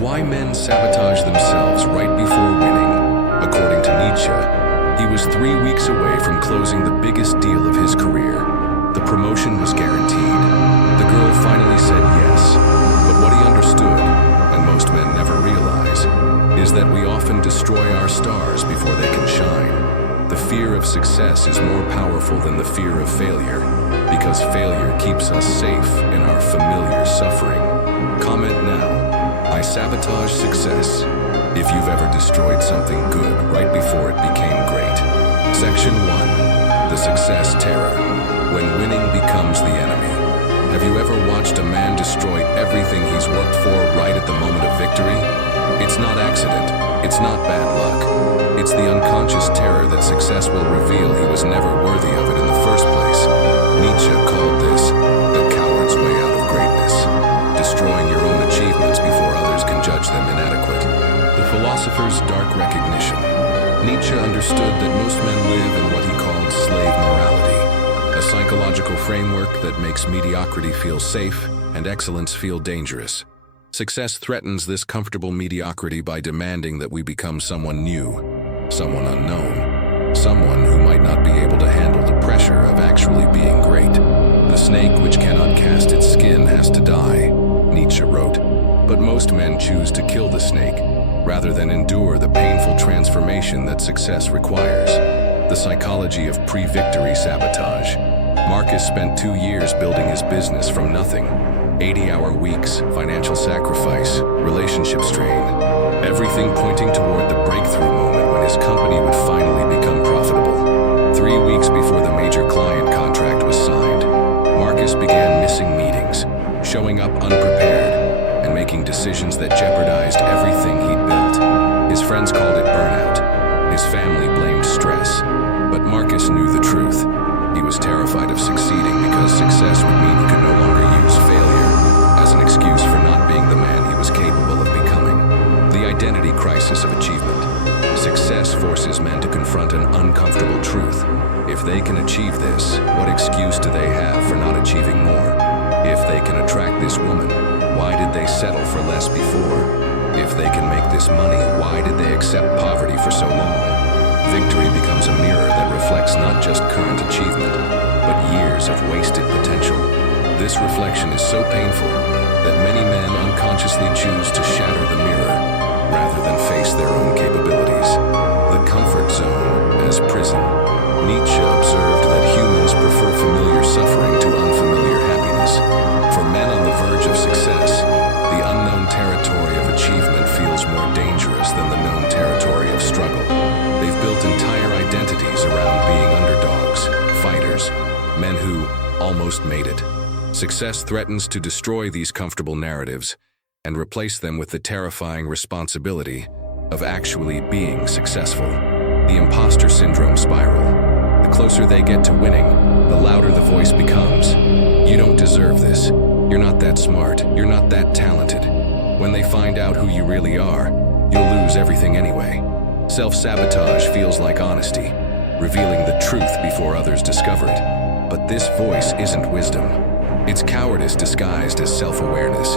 Why men sabotage themselves right before winning. According to Nietzsche, he was 3 weeks away from closing the biggest deal of his career. The promotion was guaranteed. The girl finally said yes, but what he understood, and most men never realize, is that we often destroy our stars before they can shine. The fear of success is more powerful than the fear of failure, because failure keeps us safe in our familiar suffering. Comment now. I sabotage success. If you've ever destroyed something good right before it became great. Section 1. The Success Terror. When winning becomes the enemy. Have you ever watched a man destroy everything he's worked for right at the moment of victory? It's not accident. It's not bad luck. It's the unconscious terror that success will reveal he was never worthy of it in the first place. Nietzsche called this the coward's way out of greatness. Destroying your own achievements before others can judge them inadequate. The philosopher's dark recognition. Nietzsche understood that most men live in what he called slave morality, a psychological framework that makes mediocrity feel safe and excellence feel dangerous. Success threatens this comfortable mediocrity by demanding that we become someone new, someone unknown, someone who might not be able to handle the pressure of actually being great. The snake which cannot cast its skin has to die, Nietzsche wrote, but most men choose to kill the snake rather than endure the painful transformation that success requires. The psychology of pre-victory sabotage. Marcus spent 2 years building his business from nothing. 80-hour weeks, financial sacrifice, relationship strain, everything pointing toward the breakthrough moment when his company would finally become profitable. 3 weeks before the major client contract was signed, Marcus began missing meetings, showing up unprepared, and making decisions that jeopardized everything he'd built. His friends called it burnout. His family blamed stress. But Marcus knew the truth. He was terrified of succeeding because success would mean he could no longer use failure as an excuse for not being the man he was capable of becoming. The identity crisis of achievement. Success forces men to confront an uncomfortable truth. If they can achieve this, what excuse do they have for not achieving more? If they can attract this woman, why did they settle for less before? If they can make this money, why did they accept poverty for so long? Victory becomes a mirror that reflects not just current achievement, but years of wasted potential. This reflection is so painful that many men unconsciously choose to shatter the mirror rather than face their own capabilities. The comfort zone as prison. Nietzsche observed that humans prefer familiar suffering to unfamiliar happiness. For men on the verge of success, the unknown territory of achievement feels more dangerous than the known territory of struggle. They've built entire identities around being underdogs, fighters, men who almost made it. Success threatens to destroy these comfortable narratives and replace them with the terrifying responsibility of actually being successful. The imposter syndrome spiral. The closer they get to winning, the louder the voice becomes. You don't deserve this. You're not that smart. You're not that talented. When they find out who you really are, you'll lose everything anyway. Self-sabotage feels like honesty, revealing the truth before others discover it. But this voice isn't wisdom. It's cowardice disguised as self-awareness,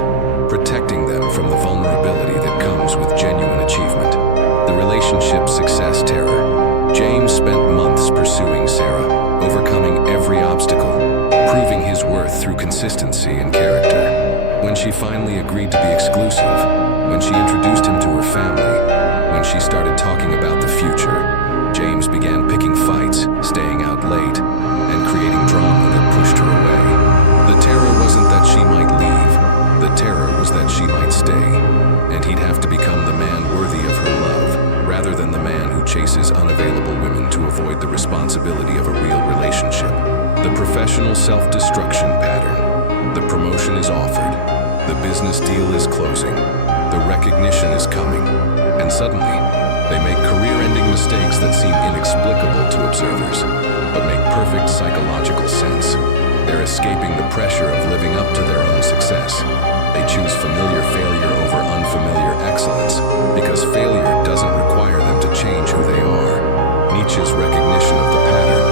protecting them from the vulnerability that comes with genuine achievement. The relationship success terror. James spent months pursuing Sarah, overcoming every obstacle, proving his worth through consistency and character. When she finally agreed to be exclusive, when she introduced him to her family, when she started talking about the future, James began picking fights, staying out late, and creating drama that pushed her away. The terror wasn't that she might leave. The terror was that she might stay, and he'd have to become the man worthy of her love, rather than the man who chases unavailable women to avoid the responsibility of a real relationship. The professional self-destruction pattern. The promotion is offered. The business deal is closing. The recognition is coming. And suddenly, they make career-ending mistakes that seem inexplicable to observers, but make perfect psychological sense. They're escaping the pressure of living up to their own success. They choose familiar failure over unfamiliar excellence because failure doesn't require them to change who they are. Nietzsche's recognition of the pattern.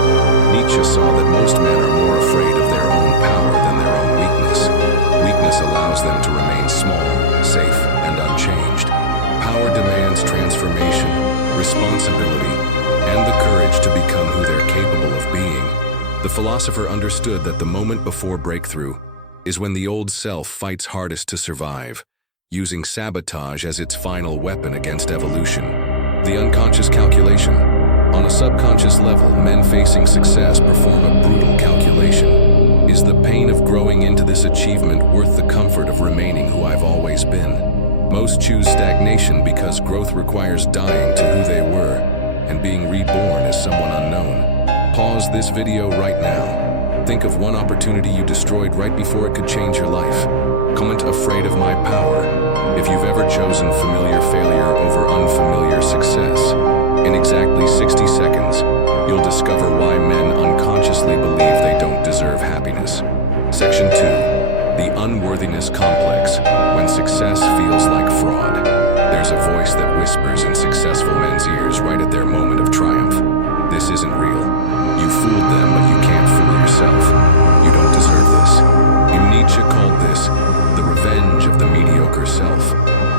Nietzsche saw that most men are more afraid of their own power than their own weakness. Weakness allows them to remain small, safe, and unchanged. responsibility, and the courage to become who they're capable of being. The philosopher understood that the moment before breakthrough is when the old self fights hardest to survive, using sabotage as its final weapon against evolution. The unconscious calculation. On a subconscious level, men facing success perform a brutal calculation. Is the pain of growing into this achievement worth the comfort of remaining who I've always been? Most choose stagnation because growth requires dying to who they were and being reborn as someone unknown. Pause this video right now. Think of one opportunity you destroyed right before it could change your life. Comment "afraid of my power" if you've ever chosen familiar failure over unfamiliar success. In exactly 60 seconds, you'll discover why men unconsciously believe they don't deserve happiness. Section 2. The unworthiness complex. When success feels like fraud. There's a voice that whispers in successful men's ears right at their moment of triumph. This isn't real. You fooled them, but you can't fool yourself. You don't deserve this. Nietzsche called this the revenge of the mediocre self,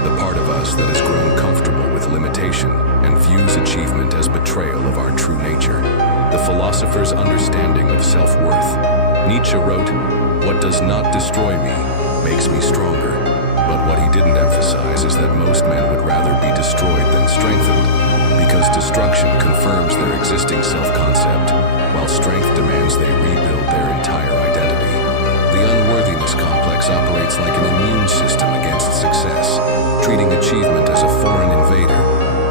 the part of us that has grown comfortable with limitation and views achievement as betrayal of our true nature. The philosopher's understanding of self-worth. Nietzsche wrote, "What does not destroy me makes me stronger." But what he didn't emphasize is that most men would rather be destroyed than strengthened, because destruction confirms their existing self-concept, while strength demands they rebuild their entire identity. The unworthiness complex operates like an immune system against success, treating achievement as a foreign invader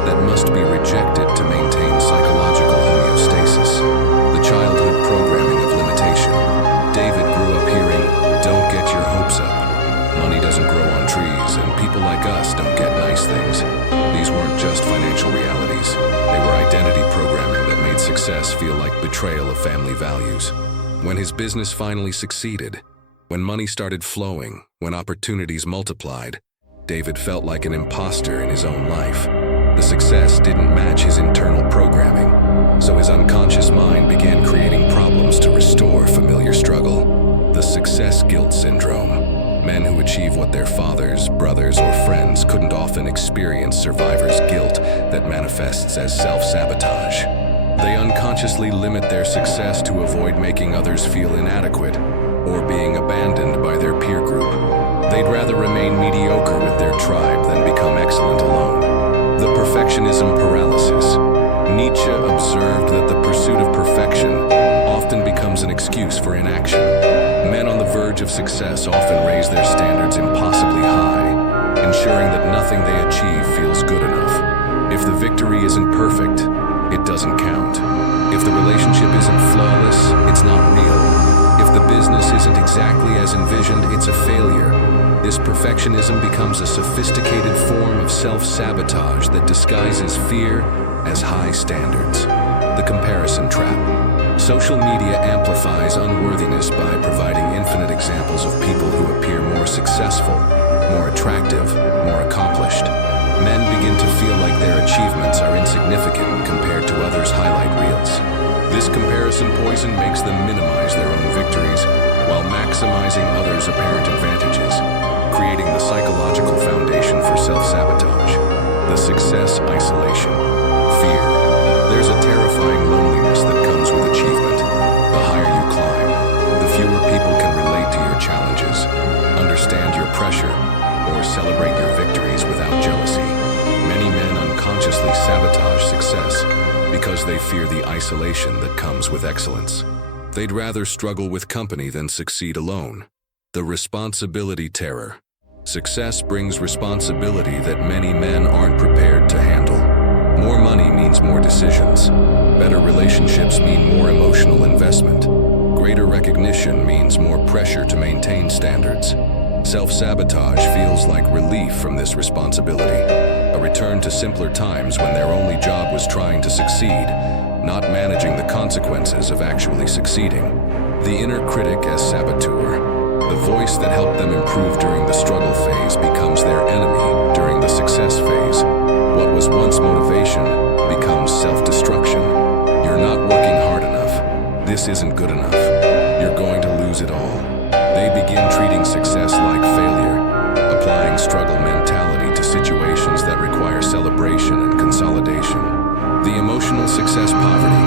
that must be rejected to maintain psychological homeostasis. The childhood programming of limitation. David grew up hearing, "Don't get your hopes up. Money doesn't grow on trees, and people like us don't get nice things." These weren't just financial realities. They were identity programming that made success feel like betrayal of family values. When his business finally succeeded, when money started flowing, when opportunities multiplied, David felt like an imposter in his own life. The success didn't match his internal programming, so his unconscious mind began creating problems to restore familiar struggle. The success guilt syndrome. Men who achieve what their fathers, brothers, or friends couldn't often experience survivor's guilt that manifests as self-sabotage. They unconsciously limit their success to avoid making others feel inadequate or being abandoned by their peer group. They'd rather remain mediocre with their tribe than become excellent alone. The perfectionism paralysis. Nietzsche observed that the pursuit of perfection often becomes an excuse for inaction. Men on the verge of success often raise their standards impossibly high, ensuring that nothing they achieve feels good enough. If the victory isn't perfect, it doesn't count. If the relationship isn't flawless, it's not real. If the business isn't exactly as envisioned, it's a failure. This perfectionism becomes a sophisticated form of self-sabotage that disguises fear as high standards. The comparison trap. Social media amplifies unworthiness by providing infinite examples of people who appear more successful, more attractive, more accomplished. Men begin to feel like their achievements are insignificant compared to others' highlight reels. This comparison poison makes them minimize their own victories while maximizing others' apparent advantages, creating the psychological foundation for self-sabotage. The success isolation. Fear. There's a terrifying loneliness that comes with achievement. The higher you climb, the fewer people can relate to your challenges, understand your pressure, or celebrate your victories without jealousy. Many men unconsciously sabotage success because they fear the isolation that comes with excellence. They'd rather struggle with company than succeed alone. The responsibility terror. Success brings responsibility that many men aren't prepared to handle. More money means more decisions. Better relationships mean more emotional investment. Greater recognition means more pressure to maintain standards. Self-sabotage feels like relief from this responsibility, a return to simpler times when their only job was trying to succeed, not managing the consequences of actually succeeding. The inner critic as saboteur, the voice that helped them improve during the struggle phase becomes their enemy during the success phase. What was once motivation becomes self-destruction. You're not working hard enough. This isn't good enough. You're going to lose it all. They begin treating success like failure, applying struggle mentality to situations that require celebration and consolidation. Emotional success poverty.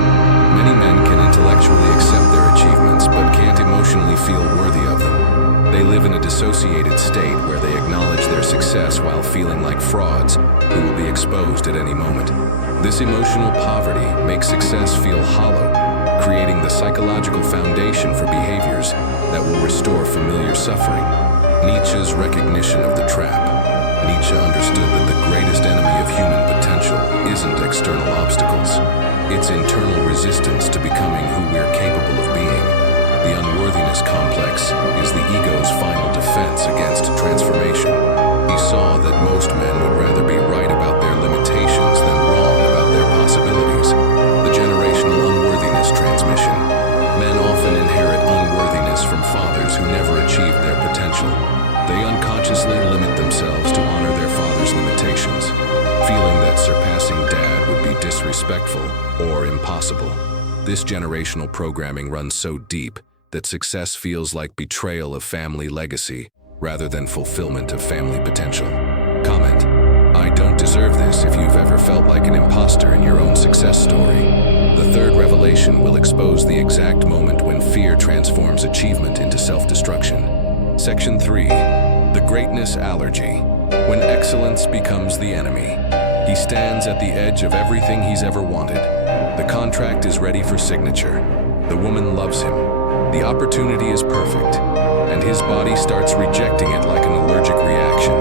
Many men can intellectually accept their achievements but can't emotionally feel worthy of them. They live in a dissociated state where they acknowledge their success while feeling like frauds who will be exposed at any moment. This emotional poverty makes success feel hollow, creating the psychological foundation for behaviors that will restore familiar suffering. Nietzsche's recognition of the trap. Nietzsche understood that the greatest enemy of human potential isn't external obstacles. It's internal resistance to becoming who we're capable of being. The unworthiness complex is the ego's final defense against transformation. He saw that most men would rather be right about their limitations than wrong about their possibilities. The generational unworthiness transmission. Men often inherit unworthiness from fathers who never achieved their potential. They unconsciously limit themselves to honor their father's limitations, feeling that surpassing dad would be disrespectful or impossible. This generational programming runs so deep that success feels like betrayal of family legacy rather than fulfillment of family potential. Comment: I don't deserve this if you've ever felt like an imposter in your own success story. The third revelation will expose the exact moment when fear transforms achievement into self-destruction. Section 3. The Greatness Allergy. When excellence becomes the enemy. He stands at the edge of everything he's ever wanted. The contract is ready for signature. The woman loves him. The opportunity is perfect. And his body starts rejecting it like an allergic reaction.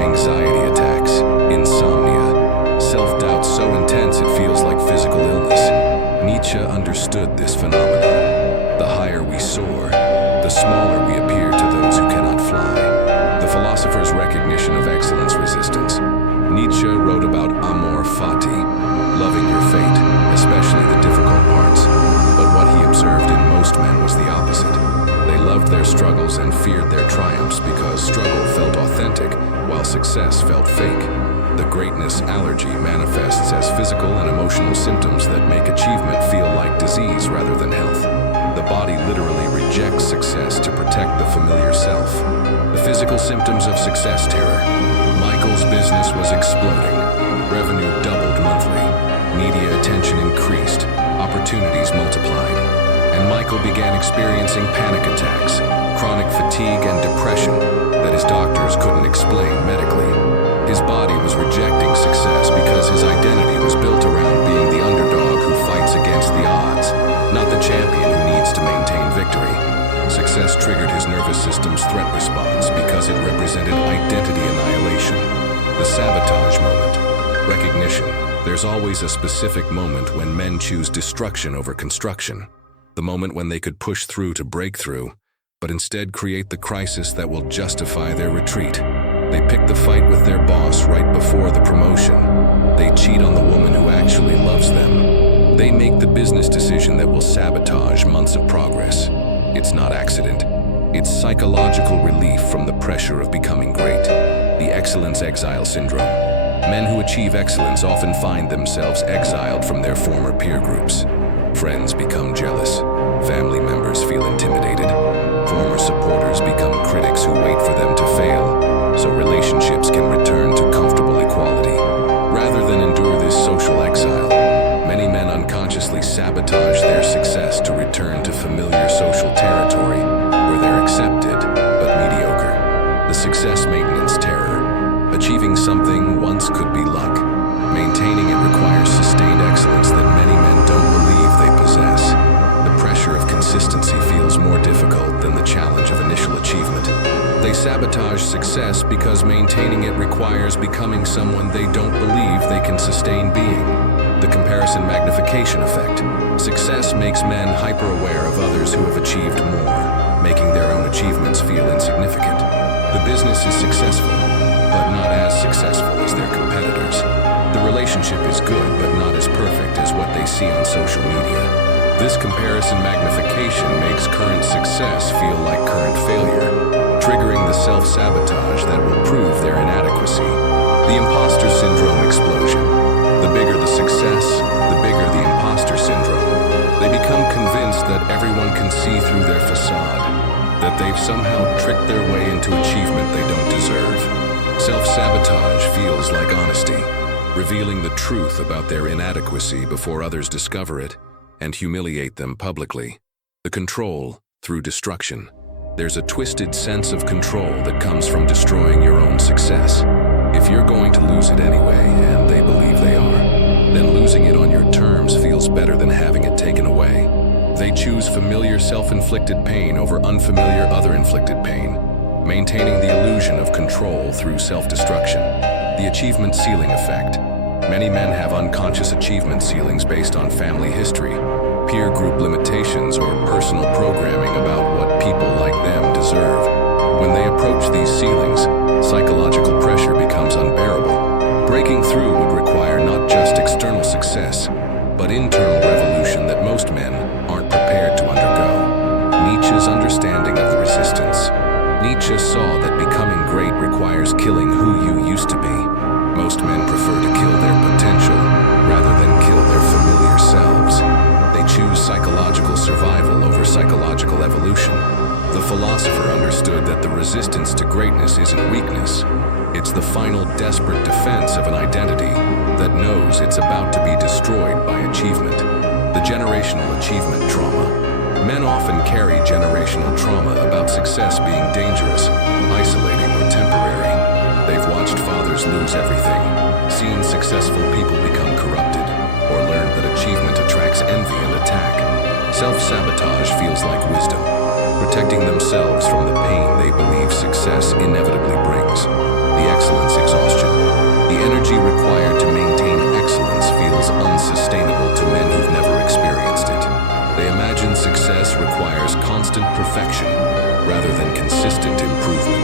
Anxiety attacks, insomnia, self-doubt so intense it feels like physical illness. Nietzsche understood this phenomenon. The higher we soar, the smaller we appear to those who cannot fly. The philosopher's recognition of excellence resistance. Nietzsche wrote about amor fati, loving your fate, especially the difficult parts. But what he observed in most men was the opposite. They loved their struggles and feared their triumphs because struggle felt authentic, while success felt fake. The greatness allergy manifests as physical and emotional symptoms that make achievement feel like disease rather than health. The body literally rejects success to protect the familiar self. The physical symptoms of success terror. Michael's business was exploding. Revenue doubled monthly. Media attention increased. Opportunities multiplied. And Michael began experiencing panic attacks, chronic fatigue and depression that his doctors couldn't explain medically. His body was rejecting success because his identity was built around being the underdog who fights against the odds, not the champion who needs to maintain victory. Success triggered his nervous system's threat response because it represented identity annihilation. The sabotage moment. Recognition. There's always a specific moment when men choose destruction over construction. The moment when they could push through to break through, but instead create the crisis that will justify their retreat. They pick the fight with their boss right before the promotion. They cheat on the woman who actually loves them. They make the business decision that will sabotage months of progress. It's not accident. It's psychological relief from the pressure of becoming great. The excellence exile syndrome. Men who achieve excellence often find themselves exiled from their former peer groups. Friends become jealous. Family members feel intimidated. Former supporters become critics who wait for them to fail, so relationships can return to comfortable equality. Rather than endure this social exile, many men unconsciously sabotage their success to return to familiar social territory where they're accepted but mediocre. The success maintenance terror. Achieving something once could be luck. Maintaining it requires sustained excellence that many men don't believe they possess. The pressure of consistency feels more difficult than the challenge of initial achievement. They sabotage success because maintaining it requires becoming someone they don't believe they can sustain being. The comparison magnification effect. Success makes men hyper-aware of others who have achieved more, making their own achievements feel insignificant. The business is successful, but not as successful as their competitors. The relationship is good, but not as perfect as what they see on social media. This comparison magnification makes current success feel like current failure, triggering the self-sabotage that will prove their inadequacy. The imposter syndrome explosion. The bigger the success, the bigger the imposter syndrome. They become convinced that everyone can see through their facade, that they've somehow tricked their way into achievement they don't deserve. Self-sabotage feels like honesty. revealing the truth about their inadequacy before others discover it and humiliate them publicly. The control through destruction. There's a twisted sense of control that comes from destroying your own success. If you're going to lose it anyway, and they believe they are, then losing it on your terms feels better than having it taken away. They choose familiar self-inflicted pain over unfamiliar other-inflicted pain, maintaining the illusion of control through self-destruction. The achievement ceiling effect. Many men have unconscious achievement ceilings based on family history, peer group limitations, or personal programming about what people like them deserve. When they approach these ceilings, psychological pressure becomes unbearable. Breaking through would require not just external success, but internal revolution that most men aren't prepared to undergo. Nietzsche's understanding of the resistance. Nietzsche saw that becoming great requires killing who you used to be. Most men prefer to kill their potential rather than kill their familiar selves. They choose psychological survival over psychological evolution. The philosopher understood that the resistance to greatness isn't weakness. It's the final desperate defense of an identity that knows it's about to be destroyed by achievement. The generational achievement trauma. Men often carry generational trauma about success being dangerous, isolating, or temporary. They've watched fathers lose everything, seen successful people become corrupted, or learned that achievement attracts envy and attack. Self-sabotage feels like wisdom, protecting themselves from the pain they believe success inevitably brings. The excellence exhaustion. The energy required to maintain excellence feels unsustainable to men who've never experienced it. They imagine success requires constant perfection rather than consistent improvement,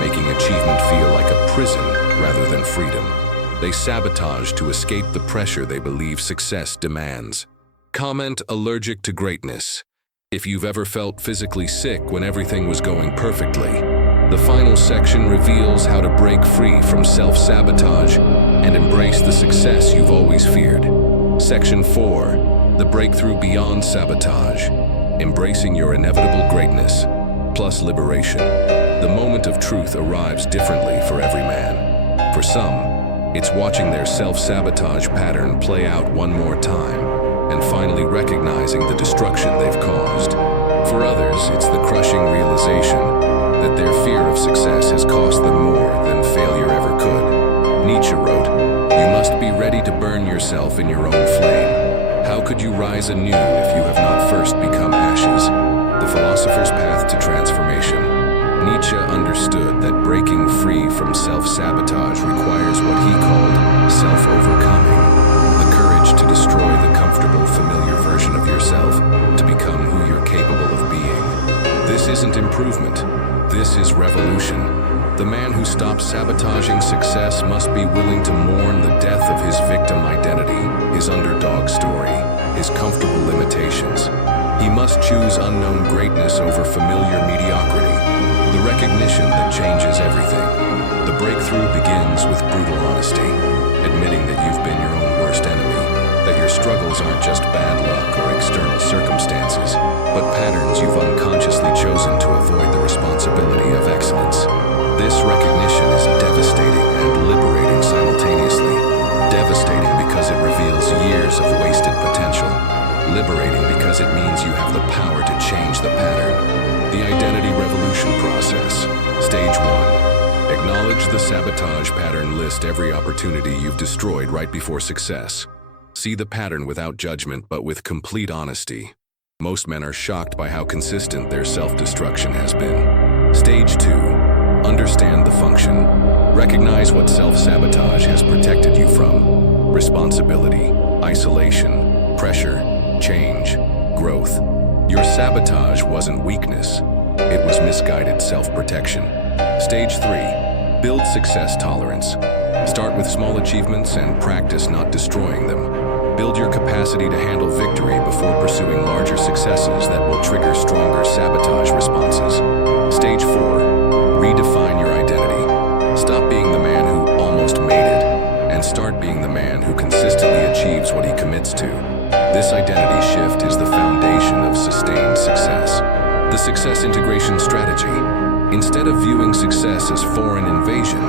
making achievement feel like a prison rather than freedom. They sabotage to escape the pressure they believe success demands. Comment: allergic to greatness. If you've ever felt physically sick when everything was going perfectly, the final section reveals how to break free from self-sabotage and embrace the success you've always feared. Section 4. The breakthrough beyond sabotage. Embracing your inevitable greatness, plus liberation. The moment of truth arrives differently for every man. For some, it's watching their self-sabotage pattern play out one more time and finally recognizing the destruction they've caused. For others, it's the crushing realization that their fear of success has cost them more than failure ever could. Nietzsche wrote, "You must be ready to burn yourself in your own flame. How could you rise anew if you have not first become ashes?" The philosopher's path to transformation. Nietzsche understood that breaking free from self-sabotage requires what he called self-overcoming, the courage to destroy the comfortable, familiar version of yourself to become who you're capable of being. This isn't improvement. This is revolution. The man who stops sabotaging success must be willing to mourn the death of his victim identity, his underdog story, his comfortable limitations. He must choose unknown greatness over familiar mediocrity, the recognition that changes everything. The breakthrough begins with brutal honesty, admitting that you've been your own worst enemy, that your struggles aren't just bad luck or external circumstances, but patterns you've unconsciously chosen to avoid the responsibility of excellence. This recognition is devastating and liberating simultaneously. Devastating because it reveals years of wasted potential. Liberating because it means you have the power to change the pattern. The identity revolution process. Stage 1. Acknowledge the sabotage pattern. List every opportunity you've destroyed right before success. See the pattern without judgment but with complete honesty. Most men are shocked by how consistent their self-destruction has been. Stage 2. Understand the function. Recognize what self-sabotage has protected you from. Responsibility, isolation, pressure, change, growth. Your sabotage wasn't weakness. It was misguided self-protection. Stage 3. Build success tolerance. Start with small achievements and practice not destroying them. Build your capacity to handle victory before pursuing larger successes that will trigger stronger sabotage responses. Stage 4. Redefine your identity. Stop being the man who almost made it and start being the man who consistently achieves what he commits to. This identity shift is the foundation of sustained success. The success integration strategy. Instead of viewing success as foreign invasion,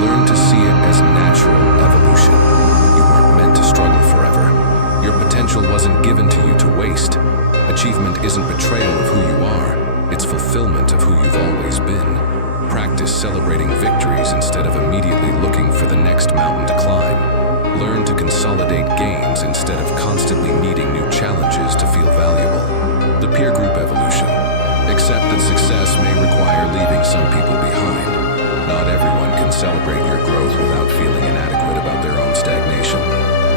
learn to see it as natural evolution. achievement isn't betrayal of who you are, it's fulfillment of who you've always been. Practice celebrating victories instead of immediately looking for the next mountain to climb. Learn to consolidate gains instead of constantly needing new challenges to feel valuable. The peer group evolution. Accept that success may require leaving some people behind. Not everyone can celebrate your growth without feeling inadequate about their own stagnation.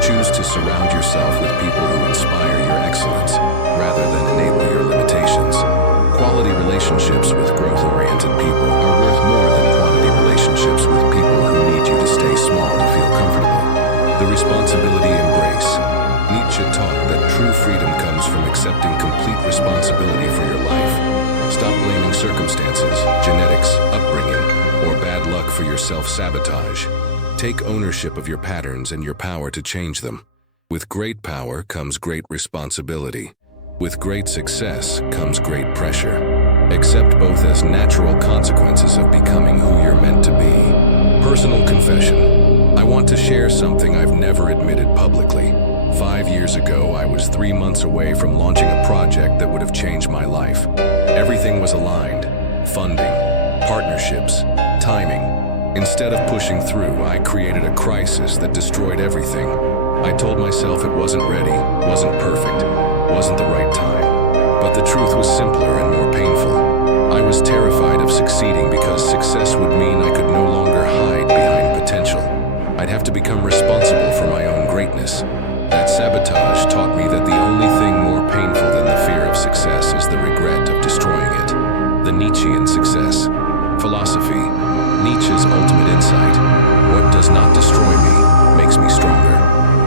Choose to surround yourself with people who inspire your excellence, rather than enable your limitations. Quality relationships with growth-oriented people are worth more than quantity relationships with people who need you to stay small to feel comfortable. The responsibility embrace. Nietzsche taught that true freedom comes from accepting complete responsibility for your life. Stop blaming circumstances, genetics, upbringing, or bad luck for your self-sabotage. Take ownership of your patterns and your power to change them. With great power comes great responsibility. With great success comes great pressure. Accept both as natural consequences of becoming who you're meant to be. Personal confession. I want to share something I've never admitted publicly. 5 years ago, I was 3 months away from launching a project that would have changed my life. Everything was aligned. Funding, partnerships, timing. Instead of pushing through, I created a crisis that destroyed everything. I told myself it wasn't ready, wasn't perfect, wasn't the right time. But the truth was simpler and more painful. I was terrified of succeeding because success would mean I could no longer hide behind potential. I'd have to become responsible for my own greatness. That sabotage taught me that the only thing more painful than the fear of success is the regret of destroying it. The Nietzschean success. Philosophy. Nietzsche's ultimate insight. What does not destroy me makes me stronger.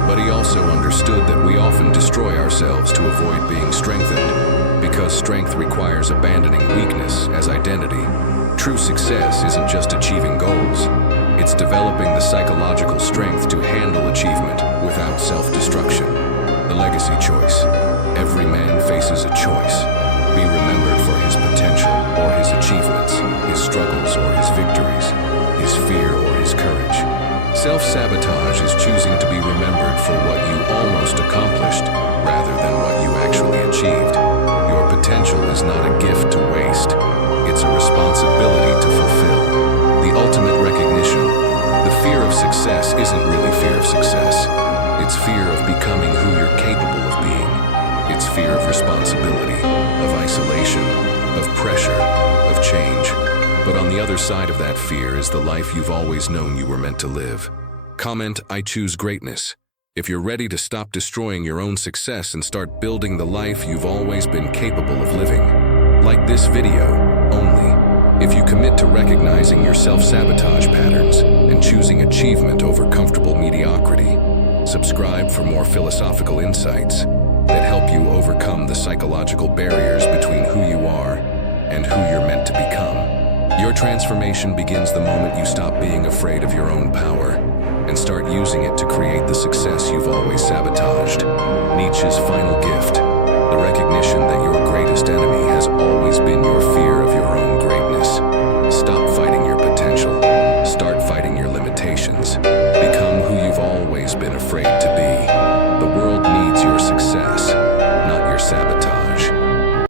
But he also understood that we often destroy ourselves to avoid being strengthened, because strength requires abandoning weakness as identity. True success isn't just achieving goals. It's developing the psychological strength to handle achievement without self-destruction. The legacy choice. Every man faces a choice. Be remembered for his potential or his achievements, his struggles or his victories, his fear or his courage. Self-sabotage is choosing to be remembered for what you almost accomplished rather than what you actually achieved. Your potential is not a gift to waste. It's a responsibility to fulfill. The ultimate recognition. The fear of success isn't really fear of success. It's fear of becoming who you're capable of being. It's fear of responsibility, of isolation, of pressure, of change. But on the other side of that fear is the life you've always known you were meant to live. Comment, I choose greatness. If you're ready to stop destroying your own success and start building the life you've always been capable of living. Like this video, only if you commit to recognizing your self-sabotage patterns and choosing achievement over comfortable mediocrity. Subscribe for more philosophical insights that help you overcome the psychological barriers between who you are and who you're meant to become. Your transformation begins the moment you stop being afraid of your own power and start using it to create the success you've always sabotaged. Nietzsche's final gift, the recognition that your greatest enemy has always been your fear